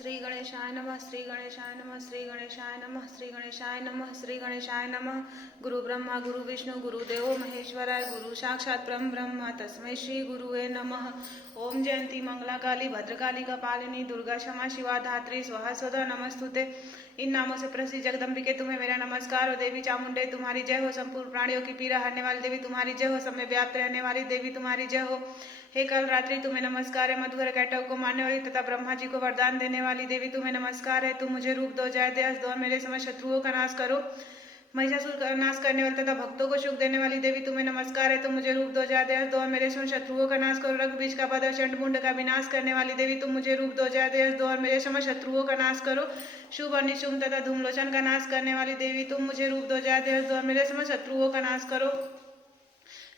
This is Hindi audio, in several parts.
श्री गणेशाय नमः श्री गणेशाय नमः श्री गणेशाय नमः श्री गणेशाय नमः श्री गणेशाय नमः। गुरु ब्रह्मा गुरु विष्णु गुरुदेवो महेश्वराय गुरु साक्षात् परम ब्रह्म तस्मै श्री गुरुवे नमः। ओम जयंती मंगला काली भद्रकाली कपालिनी दुर्गा क्षमा शिवा धात्री स्वाहा स्वधा नमस्तुते। इन नामों से प्रसिद्ध जगदम्बिके तुम्हें मेरा नमस्कार हो। देवी चामुंडे तुम्हारी जय हो। संपूर्ण प्राणियों की पीड़ा हरने वाली देवी तुम्हारी जय हो। सब में व्याप्त रहने वाली देवी तुम्हारी जय हो। हे कल रात्रि तुम्हें नमस्कार है। मधुकर कैटव को मारने वाली तथा ब्रह्मा जी को वरदान देने वाली देवी तुम्हें नमस्कार है। तुम मुझे रूप दो, जय दे, दो, मेरे समस्त शत्रुओं का नाश करो। महिषासुर का नाश करने वाली तथा भक्तों को सुख देने वाली देवी तुम्हें नमस्कार है। तुम मुझे रूप दो, जय दे, दो, मेरे समस्त शत्रुओं का नाश करो। रक्त बीज का पद और चंड मुंड का विनाश करने वाली देवी तुम मुझे रूप दो, जय दे, दो, और मेरे समस्त शत्रुओं का नाश करो। शुभ और निशुभ तथा धूमलोचन का नाश करने वाली देवी तुम मुझे रूप दो, जय दे, दो, और मेरे समस्त शत्रुओं का नाश करो।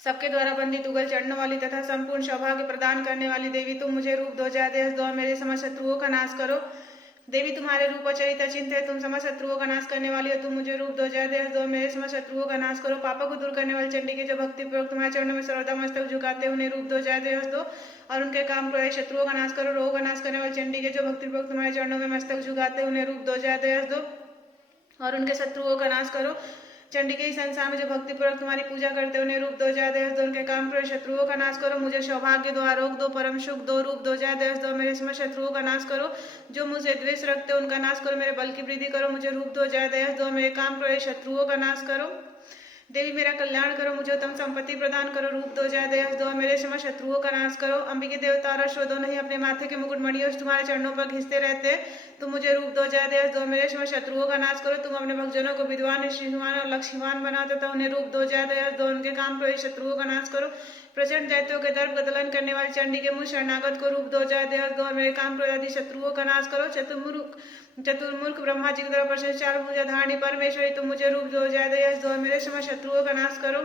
सबके द्वारा बंदित उगल चढ़ने वाली तथा संपूर्ण सौभाग्य प्रदान करने वाली देवी तुम मुझे रूप दो, जय दे, दो, मेरे समस्त शत्रुओं का नाश करो। देवी तुम्हारे रूप और चरित्र चिंत है। तुम समस्त शत्रुओं का नाश करने वाली हो। तुम मुझे रूप दो, जय दे, दो, मेरे समस्त शत्रुओं का नाश करो। पापों को दूर करने वाली चंडी के जो भक्ति पूर्वक तुम्हारे चरणों में सर्वदा मस्तक झुकाते उन्हें रूप दो, जय दे, दो, और उनके काम क्रोध शत्रुओं का नाश करो। रोग का नाश करने वाली चंडी के जो भक्ति पूर्वक तुम्हारे चरणों में मस्तक झुकाते उन्हें रूप दो, जय दे, दो, और उनके शत्रुओं का नाश करो। चंडी के संसार में जो भक्तिपूर्वक तुम्हारी पूजा करते उन्हें रूप दो, जय दे, दो, उनके काम क्रोध शत्रुओं का नाश करो। मुझे सौभाग्य दो, आरोग्य दो, परम सुख दो, रूप दो, जय दे, दो, मेरे समस्त शत्रुओं का नाश करो। जो मुझे द्वेष रखते उनका नाश करो। मेरे बल की वृद्धि करो। मुझे रूप दो, जय दे, दो, मेरे काम क्रोध शत्रुओं का नाश करो। देवी मेरा कल्याण करो। मुझे उत्तम संपत्ति प्रदान करो। रूप दो, जय दे, दो, मेरे समस्त शत्रुओं का नाश करो। अंबिके देवता और दो नहीं अपने माथे के मुकुट मणियों तुम्हारे चरणों पर घिसते रहते। तुम मुझे रूप दो, जय दे, दो, मेरे समस्त शत्रुओं का नाश करो। तुम अपने भक्तजनों को विद्वान श्रीमान और लक्ष्मीवान बनाओ तथा उन्हें रूप दो, जय दे, दो, उनके काम क्रोध शत्रुओं का नाश करो। प्रचंड दैत्यों के दर्प का दलन करने वाली चंडी के मुझ शरणागत को रूप दो, जय दे, दो, मेरे काम क्रोध आदि शत्रुओं का नाश करो। चतुर्मुख ब्रह्मा जी की तरफ पर चार भुजा धारणी परमेश्वरी तुम मुझे रूप दो, जय दे, दो, मेरे समस्त शत्रुओं का नाश करो।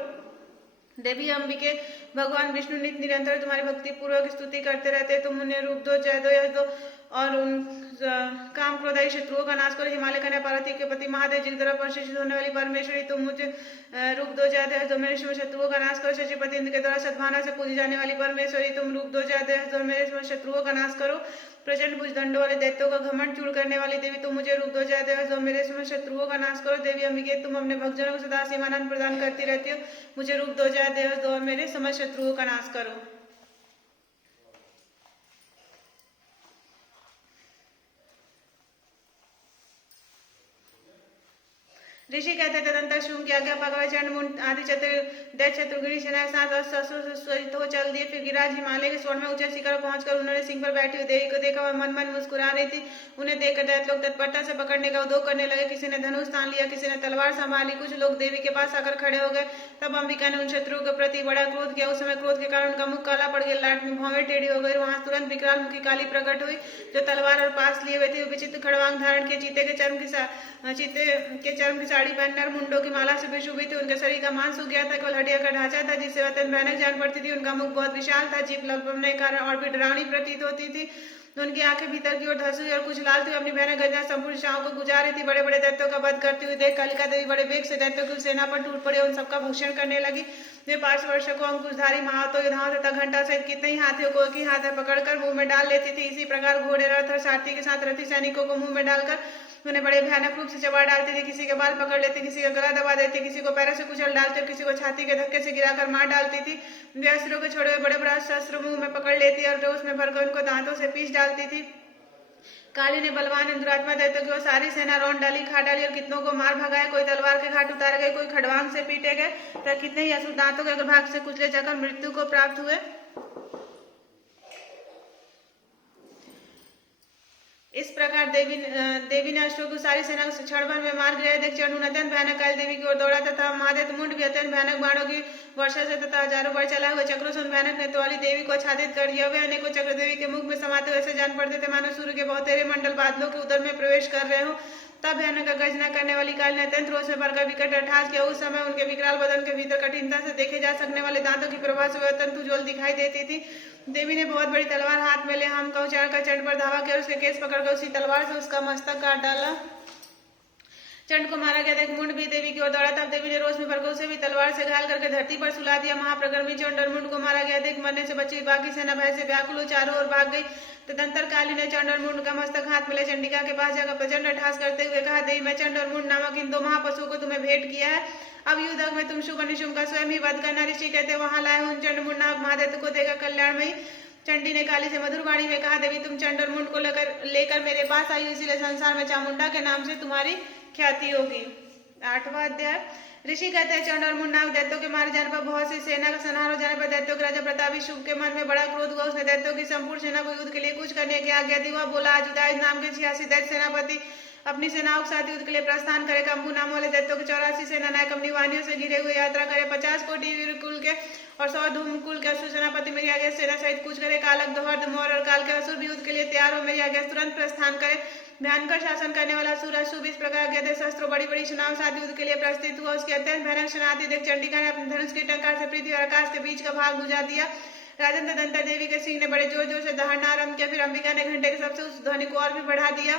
देवी अंबिके भगवान विष्णु नित्य निरंतर तुम्हारी भक्ति पूर्वक स्तुति करते रहते। तुम उन्हें रूप दो, जय दो, यश दो, और उन काम क्रोधाई शत्रुओं का नाश करो। हिमालय कन्या पार्वती के पति महादेव जी की तरफ परिशिष्ट होने वाली परमेश्वरी तुम मुझे रूप दो, जय दे, दो, मेरे शत्रुओं का नाश करो। शशिपति इंद्र के द्वारा सद्भावना से पूजी जाने वाली परमेश्वरी तुम रूप दो, जय दे, दो, मेरे शत्रुओं का नाश करो। प्रचंड भुजदंडों वाले दैत्यों का घमंड चूर करने वाली देवी तुम मुझे रूप दो, जय दे, दो, मेरे समस्त शत्रुओं का नाश करो। देवी अंबिके तुम अपने भक्तजनों को सदा सेवानंद प्रदान करती रहती हो। मुझे रूप दो, जय दे, दो, और मेरे समस्त शत्रुओं का नाश करो। ऋषि कहते तदंतर शुंभ की आज्ञा पकड़ चंड मुंड आदि चतुर्गिरी सेना साथ ससुर हो चल दिए। फिर गिरिराज हिमालय के स्वर्ण में ऊंचे शिखर पहुंचकर उन्होंने सिंह पर बैठी हुई देवी को देखा और मन मन मुस्कुरा रही थी। उन्हें देखकर दैत्य लोग तत्परता से पकड़ने का उद्योग करने लगे। किसी ने धनुष तान लिया, किसी ने तलवार संभाली। कुछ लोग देवी के पास आकर खड़े हो गए। तब अंबिका ने उन शत्रुओं के प्रति बड़ा क्रोध किया। उस समय क्रोध के कारण उनका मुख काला पड़ गया, लाट में भौवें टेढ़ी हो गई। वहां तुरंत विकराल मुखी काली प्रकट हुई जो तलवार और पास लिए हुए थे। विचित्र खड़वांग धारण के चीते के चर्म की साड़ी पहनकर मुंडों की माला से सुशोभित थी। उनके शरीर का मांस सूख गया था, केवल हड्डियां का ढांचा था जिससे अत्यंत भयानक जान पड़ती थी। उनका मुख बहुत विशाल था, जीभ लगने के कारण और भी डरावनी प्रतीत होती थी। उनकी आंखें भीतर की ओर धंसी हुई और कुछ लाल थी। अपनी भयानक गर्जना संपूर्ण दिशाओं को गुजार रही थी। बड़े बड़े दैत्यों का वध करती हुई देख कालिका देवी बड़े वेग से दैत्यों की सेना पर टूट पड़ी और उन सबका भक्षण करने लगी। वे 5 वर्षों को अंकुशधारी महावतों युधाओं तथा घंटा सहित कितने ही हाथियों को एक ही हाथ में पकड़कर मुंह में डाल लेती थी। इसी प्रकार घोड़े, रथ और सारथी के साथ रथी सैनिकों को मुंह में डालकर उन्हें बड़े भयानक रूप से चबा डालती थी। किसी के बाल पकड़ लेती, किसी का गला दबा देती, किसी को पैरों से कुचल डालती और किसी को छाती के धक्के से गिराकर मार डालती थी। वे अस्त्रों के छोड़े हुए बड़े बड़े शस्त्र मुंह में पकड़ लेती और रोष में भरकर उनको दांतों से पीस डालती थी। काली ने बलवान दुरात्मा दैत्यों की सारी सेना रौंद डाली, खा डाली और कितनों को मार भगाया। कोई तलवार के घाट उतारे गए, कोई खड़वांग से पीटे गए, तो कितने ही असुर दांतों के अग्रभाग से कुचले जाकर मृत्यु को प्राप्त हुए। इस प्रकार देवी ने अश्वों की सारी सेना को क्षण भर में मार गिराया। देख चंडून अत्यंत भयानक काली देवी की ओर दौड़ा तथा महादेव मुंड भी अत्यंत भयानक बाणों की वर्षा से तथा हजारों बार चला हुए चक्रों से भयानक नेत्र वाली देवी को आच्छादित कर दिया। वे अनेकों चक्र देवी के मुख में समाते हुए ऐसे जान पड़ते थे मानो सूर्य के बहुतेरे मंडल बादलों के उदर में प्रवेश कर रहे हो। तब भयानक गर्जना करने वाली काली ने अत्यंत रोष में भरकर विकट अट्टहास किया। उस समय उनके विकराल बदन के भीतर कठिनता से देखे जा सकने वाले दांतों की प्रभा से वे अत्यंत उज्ज्वल दिखाई देती थी। देवी ने बहुत बड़ी तलवार हाथ में ले हम का उच्चारण कर चंड पर धावा किया। उसके केस पकड़कर उसी तलवार से उसका मस्तक काट डाला। चंड को मारा गया। देख मुंड भी देवी की ओर दौड़ा, तब देवी ने रोष में भरकर उसे भी तलवार से घायल करके धरती पर सुला दिया। महाप्रकर्मी चंड और मुंड को मारा गया। देख मरने से बची बाकी सेना भय से व्याकुल चारों ओर भाग गई। तदंतर काली ने चंड और मुंड का मस्तक हाथ में ले चंडिका के पास जाकर प्रचंड अट्टहास करते हुए कहा, देवी मैं चंड और मुंड नामक इन दो महापशुओं को तुम्हें भेंट किया है। अब युद्ध में तुम शुभ निशुम का स्वयं ही वध करना। ऋषि कहते वहां लाए उन चंड मुंड नामक महादैत्य को देगा कल्याणमयी। चंडी ने काली से मधुर वाणी में कहा, देवी तुम चंड और मुंड को लेकर मेरे पास आई, इसीलिए संसार में चामुंडा के नाम से तुम्हारी ख्याति होगी। 8वां अध्याय। ऋषि कहते हैं चंड और मुंड नामक दैत्यों के मारे जाने पर बहुत सी सेना का संहार हो जाने पर दैत्यों के राजा प्रतापी शुभ के मन में बड़ा क्रोध हुआ। उसने दैत्यों की संपूर्ण सेना को युद्ध के लिए कूच करने की आज्ञा दी। वह बोला, आज उदायज नाम के 86 दैत्य सेनापति अपनी सेनाओं के साथ युद्ध के लिए प्रस्थान करे। कंबू नाम वाले दैत्यों के 84 सेना नायक अपनी वाहिनियों से घिरे हुए यात्रा करे। 50 कोटि वीर कुल के और 100 धूम कुल के असुर सेनापति मेरी आज्ञा सेना सहित कूच करे। कालक दोहर्द मौर और काल के असुर भी युद्ध के लिए तैयार हो, मेरी आज्ञा तुरंत प्रस्थान करे। भयंकर शासन करने वाला असुर अशुभ इस प्रकार गए शस्त्रों बड़ी बड़ी सेनाओं के साथ युद्ध के लिए प्रस्थित हुआ। उसकी अत्यंत भयानक सेना आती देख चंडिका ने अपने धनुष के टंकार से पृथ्वी और आकाश के बीच का भाग बुझा दिया। राजन तदंतर देवी के सिंह ने बड़े जोर जोर से दहाड़ना आरंभ किया। फिर अंबिका ने घंटे के सबसे उस ध्वनि को और भी बढ़ा दिया।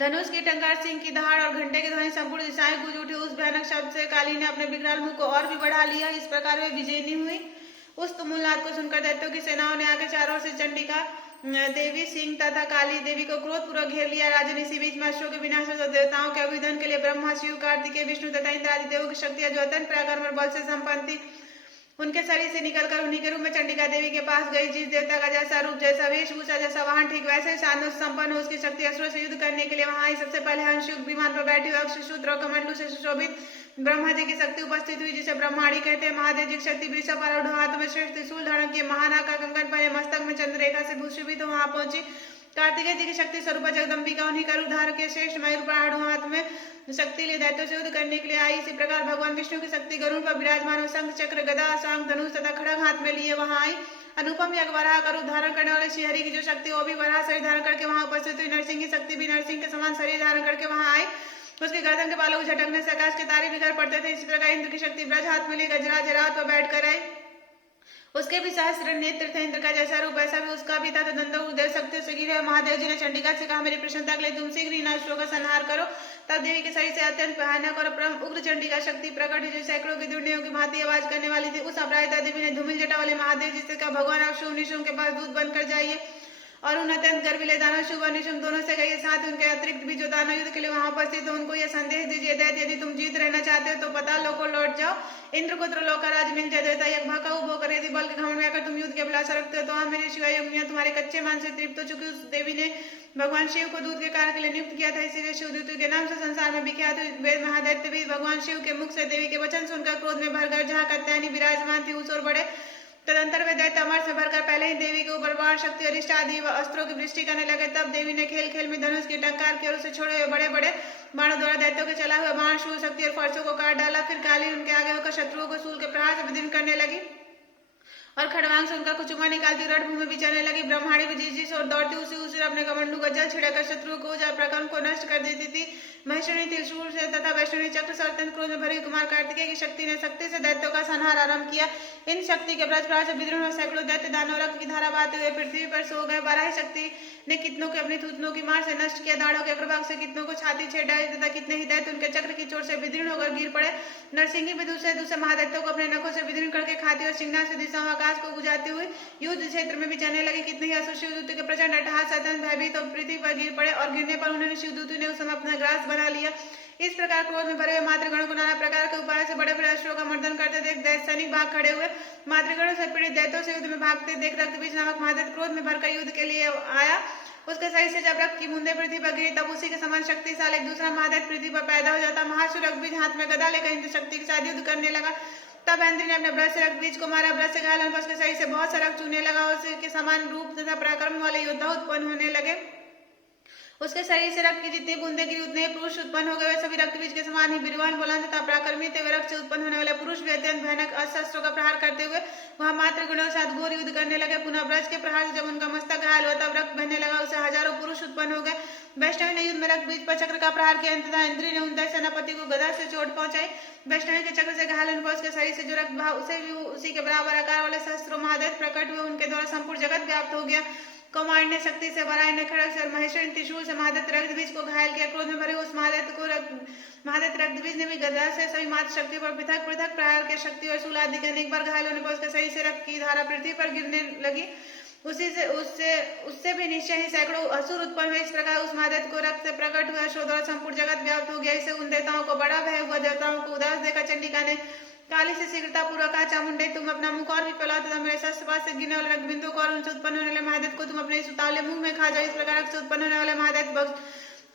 धनुष की टंकार, सिंह की दहाड़ और घंटे की ध्वनि संपूर्ण दिशाएं गूंज उठी। उस भयानक शब्द से काली ने अपने विकराल मुख को और भी बढ़ा लिया। इस प्रकार वे विजयी हुई। उस तुमुलनाद को सुनकर दैत्यों की सेनाओं ने आके चारों ओर से चंडिका देवी, सिंह तथा काली देवी को क्रोधपूर्वक घेर लिया। राजन इसी बीच में अश्वों के विनाश और देवताओं के अभिधन के लिए ब्रह्मा, शिव, कार्तिकेय, विष्णु तथा इंद्र आदि देवों की शक्तियां जो अत्यंत पराक्रम और बल से संपन्न थी, उनके शरीर से निकलकर उन्हीं के रूप में चंडिका देवी के पास गई। जिस देवता का जैसा रूप, जैसा वेशभूषा, जैसा वाहन, ठीक वैसे ही साधनों से संपन्न हो उसकी शक्ति असुरों से युद्ध करने के लिए वहां आई। सबसे पहले हंसयुग विमान पर बैठी हुए अक्षशूद्र और कमंडलू से सुशोभित ब्रह्मा जी की शक्ति उपस्थित हुई, जिसे ब्रह्माणी कहते हैं। महादेव जी की शक्ति वृषभ पर और हाथ में श्रेष्ठ त्रिशूल धारण किए, महानाग का कंकण पहने, मस्तक में चंद्ररेखा से भूषित वहां पहुंची। कार्तिकेय जी की शक्ति स्वरूप जगदम्बिका उन्हीं का रूप धारण किए श्रेष्ठ मयूर पहाड़ हाथ में शक्ति ले दैत्यों से युद्ध करने के लिए आई। इसी प्रकार भगवान विष्णु की शक्ति गरुड़ पर विराजमान शंख, चक्र, गदा, शांख, धनुष तथा खड़ग हाथ में लिए वहां आई। अनुपम यज्ञ वराह का रूप धारण करने वाले श्रीहरि की जो शक्ति वो भी वराह शरीर धारण करके वहां उपस्थित हुई। नरसिंह की शक्ति भी नरसिंह के समान शरीर धारण करके वहां आई। उसके गर्दन के बालों को झटकने से आकाश के तारे बिखर पड़ते थे। इसी प्रकार इंद्र की शक्ति ब्रज हाथ में लिए गजराज रात पर बैठ कर आई। उसके भी सहस्त्र नेत्र थे, इंद्र का जैसा रूप वैसा भी उसका भी था। तदंतर देव शक्तियों से घिरे महादेव जी ने चंडिका से कहा, मेरी प्रसन्नता के लिए तुम शीघ्र ही अश्वों का संहार करो। तब देवी के शरीर से अत्यंत भयानक और परम उग्र चंडिका शक्ति प्रकट हुई, जो सैकड़ों की दुर्नियों की भांति आवाज करने वाली थी। उस अपराजिता देवी ने धूमिल जटा वाले महादेव जी से कहा, भगवान आप शुभ निशुम के पास दूध बनकर जाइए और उन अत्यंत गर्विले दानव शुभ और निशुम दोनों से कहिए, साथ उनके अतिरिक्त भी जो दानव युद्ध के लिए वहां उपस्थित हो उनको यह संदेश दीजिए, दैत्य यदि तुम जीत रहना चाहते हो तो पाताल लोक को लौट जाओ, इंद्र को त्रिलोक का राज मिल जाए। देवता यज्ञ भका होकर यदि बल के घमंड में आकर तुम युद्ध की अभिलाषा रखते हो तो हम मेरे शिवाय योगियां तुम्हारे कच्चे मान से तृप्त हो चुकी। उस देवी ने भगवान शिव को दूध के कार्य के लिए नियुक्त किया था, इसीलिए शिवदूत के नाम से संसार में विख्यात हुई। महादैत्य भी भगवान शिव के मुख से देवी के वचन सुनकर क्रोध में भरकर जहाँ कत्यायनी विराजमान थी उस ओर बढ़े। तदंतर वे दैत्य अमर से भरकर पहले ही देवी के ऊपर बाण, शक्ति, अरिष्ट आदि व अस्त्रों की वृष्टि करने लगे। तब देवी ने खेल खेल में धनुष की टंकार की और उसे छोड़े हुए बड़े बड़े बाणों द्वारा दैत्यों के चला हुआ बाण, शूल, शक्ति और फर्शों को काट डाला। फिर काली उनके आगे होकर शत्रुओं को शूल के प्रहार से विदीर्ण करने लगी और खड़वांग से उनका कुचुमा निकालती रणभूमि में विचरने लगी। ब्रह्माणी भी जिस ओर दौड़ती उसी अपने कमंडलू का जल छिड़कर शत्रुओं को या प्रकर्म को नष्ट कर देती थी। महेश्वरी त्रिशूल से तथा वैष्णवी चक्र से अत्यंत क्रोध में भरी कुमार कार्तिकेय की शक्ति ने शक्ति से दैत्यों का संहार आरंभ किया। इन शक्ति के ब्रज प्रहार से विद्रोह सैकड़ों दैत्य दानव रक्त की धारा बहाते हुए पृथ्वी पर सो गए। बारह शक्ति ने कितनों के अपनी थूतनों की मार से नष्ट किया, दाढ़ों के अग्रभाग से कितनों को छाती छेड़ाई तथा कितने ही दैत्य उनके चक्र की चोट से विदीर्ण होकर गिर पड़े। नरसिंह भी दूसरे महादैत्यों को अपने नखों से विदीर्ण करके खाती और सिंगना से दिशाओं आकाश को गुजारती हुई युद्ध क्षेत्र में भी जाने लगी। कितने ही असुर शिवदूत के प्रचंड अट्टहास अत्यंत भयभीत और पृथ्वी पर गिर पड़े और गिरने पर उन्होंने शिवदूत ने उस समय अपना ग्रास बना लिया। इस प्रकार क्रोध में भरे हुए मातृगणों को नाना प्रकार के उपाय से बड़े बड़े अश्वों का मर्दन करते देख दैत्य सैनिक भाग खड़े हुए। मातृगणों से पीड़ित दैत्यों से युद्ध में भागते देख रक्तबीज नामक महादैत्य क्रोध में भरकर युद्ध के लिए आया। उसके शरीर से जब रक्त की बूंदे पृथ्वी पर गिरी तब उसी के समान शक्तिशाली एक दूसरा महादैत्य पृथ्वी पर पैदा हो जाता। महासुर रक्तबीज हाथ में गदा लेकर इंद्र शक्ति के साथ युद्ध करने लगा। तब इंद्र ने अपने ब्रश से रक्तबीज को मारा। ब्रश से घायल होने पर उसके शरीर से बहुत सा रक्त चूने लगा। उसके समान रूप तथा पराक्रम वाले योद्धा उत्पन्न होने लगे। उसके शरीर से रक्त की जितनी बूंदे गिरी उतने पुरुष उत्पन्न हो गए। सभी रक्तबीज के समान ही वीरवान, बलवान तथा पराक्रमी थे। वे रक्त से उत्पन्न होने वाले पुरुष भी अत्यंत भयानक शस्त्रों का प्रहार करते हुए वहां मात्र गुणों के साथ घोर युद्ध करने लगे। पुनः ब्रज के प्रहार से जब उनका मस्तक घायल हुआ तब रक्त बहने लगा। उसे हजारों पुरुष उत्पन्न हो गए। वैष्णवी ने युद्ध में रक्तबीज पर चक्र का प्रहार किया तथा इंद्री ने उन सेनापति को गदा से चोट पहुंचाई। वैष्णवी के चक्र से घायल होने पर उसके शरीर से जो रक्त बहा उसे भी उसी के बराबर आकार वाले शस्त्रों महादैत्य प्रकट हुए। उनके द्वारा संपूर्ण जगत व्याप्त हो गया। कौमार ने शक्ति से, वराय ने खड़ग से और महेश्वर ने त्रिशूल से महादत्त रक्तबीज को घायल किया। क्रोध में भरे उस महादत्त रक्तबीज ने भी गदा से सभी मात्र शक्ति पर पृथक पृथक प्रहार के शक्ति और शूल आदि के अनेक बार घायल होने पर उसके शरीर से रक्त की धारा पृथ्वी पर गिरने लगी। उसी से उससे भी निश्चय ही सैकड़ों असुर उत्पन्न हुए। इस प्रकार उस महादत्त को रक्त से प्रकट हुआ शोध और संपूर्ण जगत व्याप्त हो गया। इससे उन देवताओं को बड़ा भय हुआ। देवताओं को उदास देखा चंडिका ने काली से शीघ्रता पूर्वक कहा, चामुंडे तुम अपना मुख और भी फैलाओ तथा मेरे शस्त्रपात से गिरने वाले रक्त बिंदु को और उनसे उत्पन्न होने वाले महादत्त को तुम अपने इस उतावले मुंह में खा जाओ। इस प्रकार से उत्पन्न होने वाले महादत्त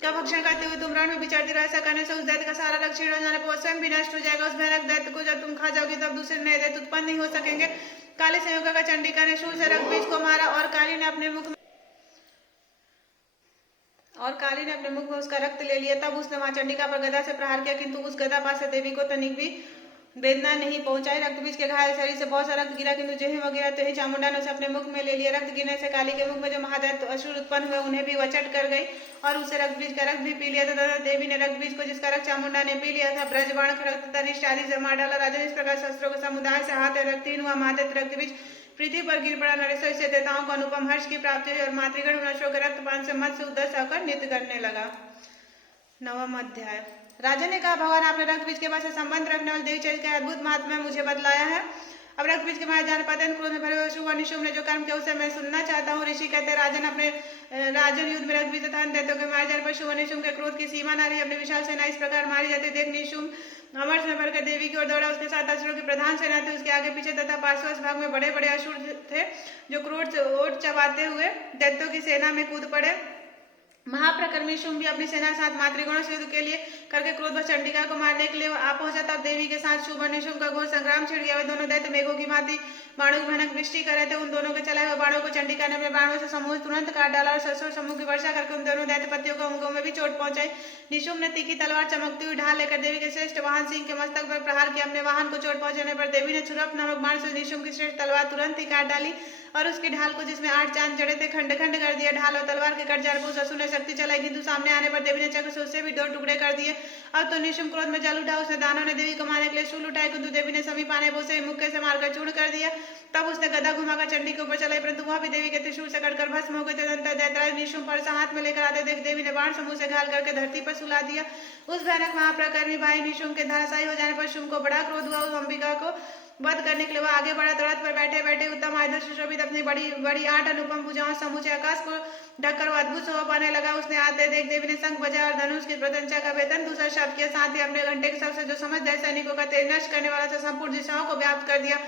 का भक्षण करते हुए तुम रण में विचरती रहो। ऐसा करने से उस दैत्य का सारा रक्त क्षीण हो जाने पर स्वयं भी नष्ट हो जाएगा। उस भयानक दैत्य को जब तुम खा जाओगी तब दूसरे नए दैत्य उत्पन्न नहीं हो सकेंगे। काली संयोग का चंडिका ने शूल से रक्तबीज को मारा और काली ने अपने मुख में उसका रक्त ले लिया। तब उसने वहां चंडिका पर गदा से प्रहार किया, किंतु उस गदा पास से देवी को तनिक भी वेदना नहीं पहुंचाई। रक्तबीज के घायल शरीर से बहुत सा रक्त गिरा, किंतु जो ही वह गिरा तो ही चामुंडा ने उसे अपने मुख में ले लिया। रक्त गिरने से काली के मुख में जो महादैत्य असुर उत्पन्न हुए उन्हें भी वचट कर गई और उसे रक्तबीज का रक्त भी पी लिया था। देवी ने रक्तबीज को जिसका रक्त चामुंडा ने पी लिया था ब्रजबाण खड़ग तथा निष्ठ आदि से मार डाला। राजन इस प्रकार शस्त्रों के समुदाय से हाथ रक्तहीन हुआ महादैत्य रक्तबीज पृथ्वी पर गिर पड़ा। नरेश्वर से देवताओं को अनुपम हर्ष की प्राप्ति हुई और मातृगण नरेश्वर के रक्तपान से मत से उदस होकर नृत्य करने लगा। नवम अध्याय। राजा ने कहा, भगवान आपने रक्तबीज के पास से संबंध रखने वाले देवी चरित्र का अद्भुत महात्मा मुझे बतलाया है। अब रक्तबीज के मारे जाने पाते क्रोध में भरे हुए शुभ और निशुभ ने जो कर्म किया उसे मैं सुनना चाहता हूँ। ऋषि कहते हैं, राजन युद्ध में रक्तबीज तथा दैत्यों के मारे जाने पर शुभ और निशुभ के क्रोध की सीमा न रही। अपनी विशाल सेना इस प्रकार मारी जाती देख निशुभ अमर्ष में भरकर देवी की ओर दौड़ा। उसके साथ असुरों की प्रधान सेना थी। उसके आगे पीछे तथा पार्श्व भाग में बड़े बड़े असुर थे जो क्रोध से ओट चबाते हुए दैत्यों की सेना में कूद पड़े। महाप्रकर्मी शुंभ भी अपनी सेना के साथ मातृगणों से युद्ध के लिए करके क्रोधवश चंडिका को मारने के लिए आ पहुंचा। तब देवी के साथ शुभ और निशुंभ का घोर संग्राम छिड़ गया। वे दोनों दैत्य मेघों की भांति बाणों की भयानक वृष्टि कर रहे थे। उन दोनों के चलाए हुए बाणों को चंडिका ने अपने बाणों से समूह तुरंत काट डाला और शस्त्रों समूह की वर्षा करके उन दोनों दैत्यपतियों को अंगों में भी चोट पहुंचाई। निशुंभ ने तीखी तलवार चमकती हुई ढाल लेकर देवी के श्रेष्ठ वाहन सिंह के मस्तक पर प्रहार किया। अपने वाहन को चोट पहुंचाने पर देवी ने छुरप नामक बाण से निशुंभ की श्रेष्ठ तलवार तुरंत ही काट डाली और उसकी ढाल को जिसमें 8 चांद जड़े थे खंड खंड कर दिया। ढाल और तलवार के कट जाने पर उस असुर ने शक्ति चलाई, किंतु सामने आने पर देवी ने चक्र से उसे भी 2 टुकड़े कर दिए। अब तो निशुंभ क्रोध में जल उठा। उसने दानों ने देवी को मारने के लिए शूल उठाए, किंतु देवी ने समीप आने पर उसे मुक्के से मारकर चूर्ण कर दिया। तब उसने गदा घुमाकर चंडी के ऊपर चलाई, परंतु वह भी देवी के त्रिशूल से कटकर भस्म हो गई। तदंतर दैत्यराज निशुंभ पर हाथ में लेकर आते देख देवी ने बाण समूह से घायल करके धरती पर सुला दिया। उस भयानक महाप्रकर्मी भाई निशुंभ के धराशायी हो जाने पर शुंभ को बड़ा क्रोध हुआ। उस अंबिका को वध करने के लिए वह आगे बढ़ा। रथ पर बैठे बैठे उत्तम आयुध सुशोभित अपनी बड़ी बड़ी 8 अनुपम भुजाओं समूचे आकाश को ढककर वह अद्भुत शोभा पाने लगा। उसने आते देख देवी ने शंख बजाया और धनुष की प्रत्यंचा का वेतन दूसरा शब्द किया। साथ ही अपने घंटे के सबसे जो समझदार सैनिकों का तेज नष्ट करने वाला था संपूर्ण दिशाओं को व्याप्त कर दिया।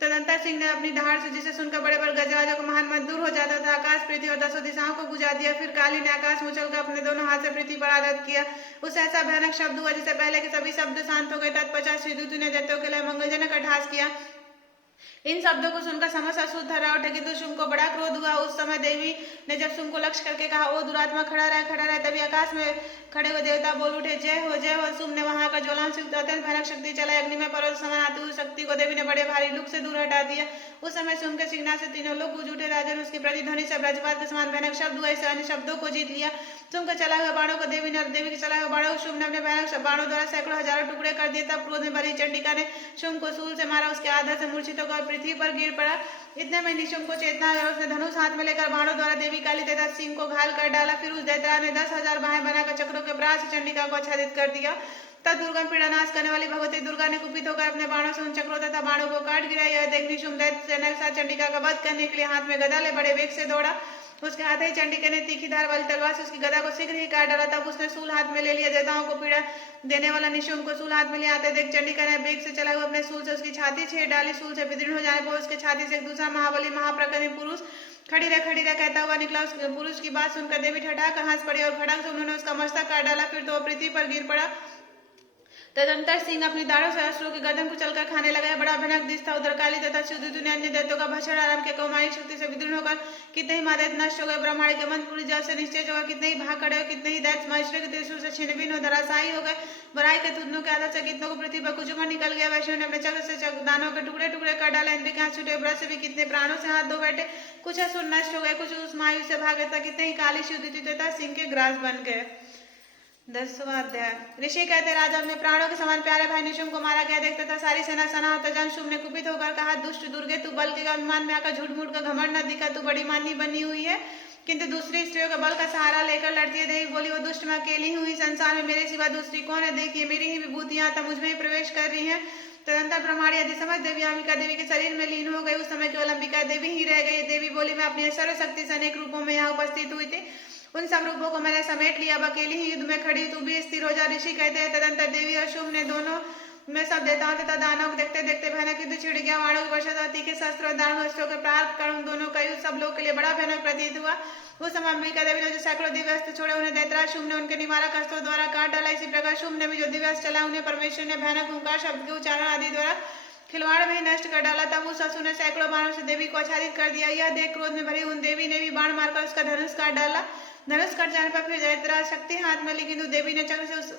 तदंतर सिंह ने अपनी धार से जिसे सुनकर बड़े बड़े गजराजों को महान मत दूर हो जाता था आकाश पृथ्वी और 10 दिशाओं को बुझा दिया। फिर काली ने आकाश में उछलकर अपने दोनों हाथ से पृथ्वी पर आघात किया। उसे ऐसा भयानक शब्द हुआ जिससे पहले के सभी शब्द शांत हो गए। तत्पश्चात श्री दूत ने दैत्यों के लिए मंगलजनक अट्टहास किया। इन शब्दों को सुनकर समस्त असुर थर्रा उठे, किंतु शुंभ को बड़ा क्रोध हुआ। उस समय देवी ने जब शुंभ को लक्ष्य करके कहा, ओ दुरात्मा खड़ा रहे, तभी आकाश में खड़े हुए देवता बोल उठे, जय हो जय हो। शुंभ ने वहां का ज्वलन से अत्यंत भयानक शक्ति चलाई। अग्नि में पर्वत समान आती हुई शक्ति को देवी ने बड़े भारी लुक से दूर हटा दिया। उस समय शुंभ के सिंहनाद से तीनों लोग गूंज उठे। राजन उसकी प्रतिध्वनि से ब्रजपात के समान भयानक शब्द हुआ। इस अन्य शब्दों को जीत लिया। शुंभ के चलाए हुए बाणों को देवी के चलाए हुए बाणों को शुंभ ने अपने भयानक बाणों द्वारा सैकड़ों हजारों टुकड़े कर दिए। तब क्रोध में भरी चंडिका ने शुंभ को शूल से मारा। उसके आधा से मूर्छित होकर पृथ्वी पर गिर पड़ा। इतने में निशुंभ को चेतना आई और उसने धनुष हाथ में लेकर बाणों द्वारा देवी काली तथा सिंह को घायल कर डाला। फिर उस दैत्यराज ने 10,000 बाहें बनाकर चक्रों के प्रहार से चंडिका को आच्छादित कर दिया। तब दुर्गम पीड़ा नाश करने वाली भगवती दुर्गा ने कुपित होकर अपने बाणों से उन चक्रों तथा बाणों को काट गिरा। यह देख निशुंभ दैत्य सेना के साथ चंडिका का वध करने के लिए हाथ में गदा ले बड़े वेग से दौड़ा। उसके हाथ ही चंडिका ने तीखी धार वाली तलवार से उसकी गदा को शीघ्र ही काट डाला। तब उसने सूल हाथ में ले लिया। देवताओं को पीड़ा देने वाला निशुंभ को सूल हाथ में ले आते देख चंडिका ने वेग से चला हुआ अपने सूल से उसकी छाती छेड़ डाली। सूल से विदीर्ण हो जाने पर उसके छाती से एक दूसरा महाबली महाप्रकर्मी पुरुष खड़ी रह कहता हुआ निकला। उस पुरुष की बात सुनकर देवी ठठाकर हंस पड़ी और खड़ग से उन्होंने उसका मस्तक काट डाला। फिर तो वह पृथ्वी पर गिर पड़ा। तदंतर सिंह अपनी दाढ़ों से असुरों की गर्दन कुचलकर खाने लगा। बड़ा भयानक दृश्य था। उधर काली तथा शिवदूत ने अन्य दैत्यों का भक्षण आरंभ किया। कौमारिक शक्ति से विदीर्ण होकर कितने ही महादैत्य नष्ट हो गए। ब्रह्मांड के मंत्रपुरी जल से निश्चय होगा कितने ही भाग खड़े हो। कितने ही दैत्य महेश्वर के त्रिशूल से छिन्न हो धराशायी हो गए। बराई के तुदनों के आदत से कितनों को पृथ्वी पर कुचुमर निकल गया। वैष्णव ने अपने चक्र से दानों के टुकड़े टुकड़े कर डाले। इंद्र के हाथ छूटे। ब्रज से भी कितने प्राणों से हाथ धो बैठे। कुछ असुर नष्ट हो गए, कुछ उस मायु से भागे था। कितने ही काली शिवदूत तथा सिंह के ग्रास बन गए। 10वां अध्याय। ऋषि कहते, राजा अपने प्राणों के समान प्यारे भाई निशुम्भ को मारा गया देखता था सारी सेना सना होता जान शुम्भ ने कुपित होकर कहा, दुष्ट दुर्गे, तू बल के अभिमान में आकर झूठ मूठ का घमंड न दिखा, तू बड़ी मानी बनी हुई है किंतु दूसरी स्त्रियों का बल का सहारा लेकर लड़ती है। देवी बोली, वो दुष्ट मैं अकेली हुई, संसार में मेरे सिवा दूसरी कौन है? देखिए मेरी ही विभूतियां तब मुझ में ही प्रवेश कर रही है। तदंतर ब्रह्माणी आदि समझ देवी अंबिका देवी के शरीर में लीन हो गई। उस समय केवल अंबिका देवी ही रह गई। देवी बोली, मैं अपनी सर्वशक्ति से अनेक रूपों में यहाँ उपस्थित हुई थी, उन सब रूपों को मैंने समेट लिया, अब अकेली ही युद्ध में खड़ी, तू भी स्थिर हो जा। ऋषि कहते हैं, तदंतर देवी और शुभ ने दोनों में सब देवताओं तथा दानव को देखते देखते भयानक युद्ध छिड़ गया। वाणों की वर्षा, तीखे शस्त्र और दानव अस्त्रों के प्रार कर्म दोनों का युद्ध सब लोग के लिए बड़ा भयानक प्रतीत हुआ। उस समय अंबिका देवी ने जो सैकड़ों दिव्य अस्त्र छोड़े, उन्हें दैतराज शुभ ने उनके निवारक अस्त्रों द्वारा काट डाला। इसी प्रकार शुभ ने भी जो दिव्य अस्त्र चला, उन्हें परमेश्वर ने भयानक ओंकार शब्द के उच्चारण आदि द्वारा खिलवाड़ में ही नष्ट कर डाला। तब उस असुर ने सैकड़ों बाणों से देवी को आच्छादित कर दिया। यह देख क्रोध में भरी उन देवी ने भी बाण मारकर उसका धनुष काट डाला। धनुष कट जाने पर फिर दैतराज शक्ति हाथ में ली, किंतु देवी ने चक्र से उस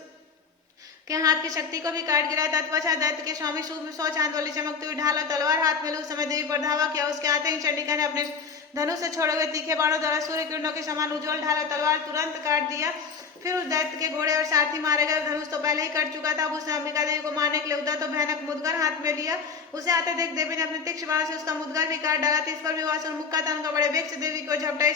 के हाथ की शक्ति को भी काट गिराया। तत्पश्चात दैत्य के स्वामी शुभ 100 चांद वाली चमकती हुई ढाल और तलवार हाथ में ली। उस समय देवी पर धावा किया। उसके आते ही चंडिका ने अपने धनुष से छोड़े हुए तीखे बाणों द्वारा सूर्य किरणों के समान उज्जवल ढाल और तलवार तुरंत काट दिया। फिर उस दैत्य के घोड़े और सारथी मारे गए। धनुष तो पहले ही कट चुका था। अब उसने अंबिका देवी को मारने के लिए उदा तो भयानक मुदगर हाथ में लिया। उसे आते देख देवी ने अपने तीक्ष्ण बाण से उसका मुदगर भी काट डाला। इस पर भी वह असुर मुक्का था, उनका बड़े वेग से देवी को झपटा।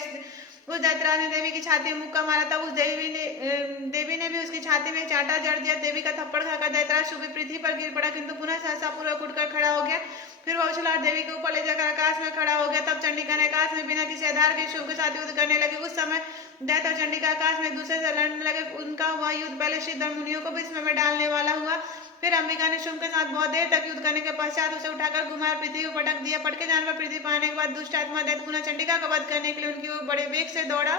उस दैतराज ने देवी की छाती में मुक्का मारा। तब उस देवी ने भी उसकी छाती में चांटा जड़ दिया। देवी का थप्पड़ खाकर दैतराज शुभ पृथ्वी पर गिर पड़ा, किंतु पुनः सहसा पूर्वक उठकर खड़ा हो गया। फिर वह उछला देवी के ऊपर ले जाकर आकाश में खड़ा हो गया। तब चंडिका ने आकाश में बिना किसी आधार के शुभ के साथ युद्ध करने लगी। उस समय दैत्य और चंडिका आकाश में एक दूसरे से लड़ने लगे। उनका वह युद्ध पहले सिद्ध मुनियों को भी इसमें में डालने वाला हुआ। फिर अंबिका ने शुभ के साथ बहुत देर तक युद्ध करने के पश्चात उसे उठाकर घुमाया, पृथ्वी पर पटक दिया। पटके जाने पर पृथ्वी पाने के बाद दुष्ट आत्मा दैत्य पुनः चंडिका का वध करने के लिए उनकी ओर बड़े वेग से दौड़ा।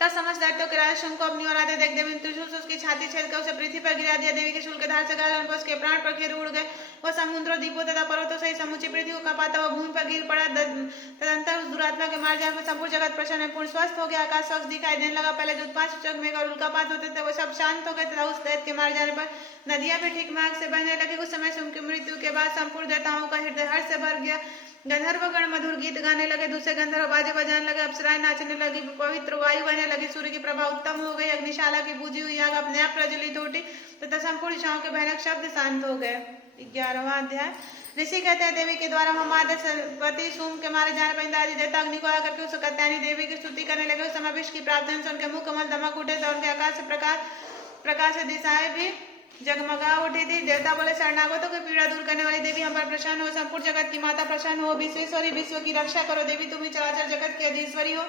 तब समस्त दैत्यों के राजा शुंभ को अपनी ओर आते देख देवी त्रिशूल से उसकी छाती छेद कर उसे पृथ्वी पर गिरा दिया। देवी के शूल के धार से घायल पर उसके प्राण पर उड़ गए। वह समुद्रों, द्वीपों तथा पर्वतों सहित समूची पृथ्वी को कांपाता हुआ भूमि पर गिर पड़ा। तदंतर उस दुरात्मा के मार जाने पर संपूर्ण जगत प्रसन्न पूर्ण स्वस्थ हो गया। आकाश स्वच्छ दिखाई देने लगा। पहले जो उत्पात सूचक मेघ और उल्कापात होते थे वो सब शांत हो गए तथा उस दैत्य के मार जाने पर नदियां भी ठीक मार्ग से बहने लगी। उस समय शुंभ की मृत्यु के बाद संपूर्ण देवताओं का हृदय हर्ष से भर गया। गंधर्वगण मधुर गीत गाने लगे, दूसरे गंधर्व बाजे बजाने लगे, अप्सराएं नाचने लगी, पवित्र वायु बहने लगी, सूर्य की प्रभा उत्तम हो गई, अग्निशाला की बुझी हुई आग अपने आप प्रज्वलित उठी तथा संपूर्ण दिशाओं के भयानक शब्द शांत हो गए। 11वां अध्याय। ऋषि कहते हैं, देवी के द्वारा हमारे पति शुंभ के मारे जाने पर इंद्र आदि देवता अग्नि को आकर के उस कात्यायनी देवी की स्तुति करने लगे। उस समय विष की प्राप्ति से उनके मुख कमल दमक उठे थे और उनके आकाश से प्रकाश दिशाएं भी जगमगा उठी थी। देवता बोले, शरणागतों की पीड़ा दूर करने वाली देवी हम पर प्रसन्न हो, संपूर्ण जगत की माता प्रसन्न हो, विश्वेश्वरी विश्व की रक्षा करो। देवी तुम ही चराचर जगत की अधीश्वरी हो,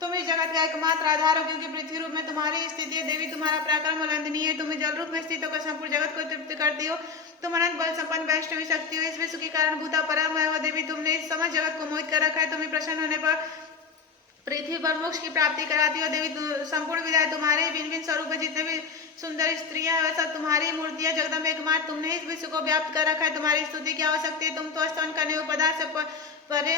तुम ही जगत का एकमात्र आधार हो, क्योंकि पृथ्वी रूप में तुम्हारी स्थिति है। देवी तुम्हारा पराक्रम अनंदनीय है, तुम ही जल रूप में स्थित होकर संपूर्ण जगत को तृप्त करती हो। तुम अनंत बल संपन्न वैष्णवी शक्ति हो, इस विश्व की कारण भूता परम है। देवी तुमने इस समस्त जगत को मोहित कर रखा है, तुम्हें प्रसन्न होने पर पृथ्वी पर मोक्ष की प्राप्ति कराती हो। देवी संपूर्ण विद्या तुम्हारे भिन्न भिन्न स्वरूप है, जितने भी सुंदर स्त्रियां हैं सब तुम्हारी मूर्तियां। जगदम्बा एकमात्र तुमने इस विश्व को व्याप्त कर रखा है, तुम्हारी स्तुति की हो सकती है। तुम तो स्तवन करने पदार्थ से परे